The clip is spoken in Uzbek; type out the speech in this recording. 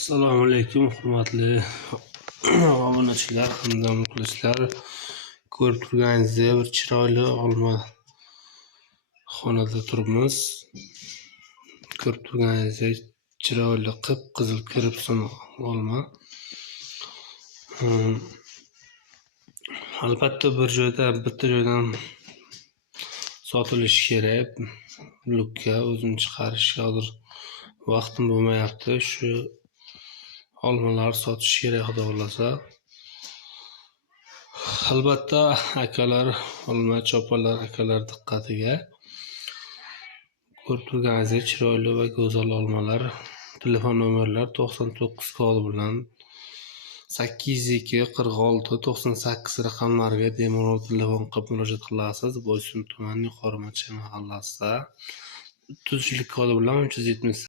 Assalomu alaykum, hurmatli obunachilar hamda muxlislar. Ko'rib turganingizdek, bir chiroyli olma xonada turibmiz. Ko'rib turganingizdek, chiroyli qip-qizil kiribsin olma. Albatta bitta joydan sotilishi kerak. Lukka o'zim chiqarishga hozir vaqtim bo'lmayapti. Shu olmalar sotish kerak xudo xolasa. Albatta akalar, olma choparlar akalar diqqatiga. Ko'rib turganingizdek chiroyli va go'zal olmalar. Telefon nomerlar 99 kod bilan 802 46 98 raqamlariga bemalol telefon qilib murojaat qilasiz. Boysun tumani Yuqori Macha mahallasida. 30 kodi bilan 370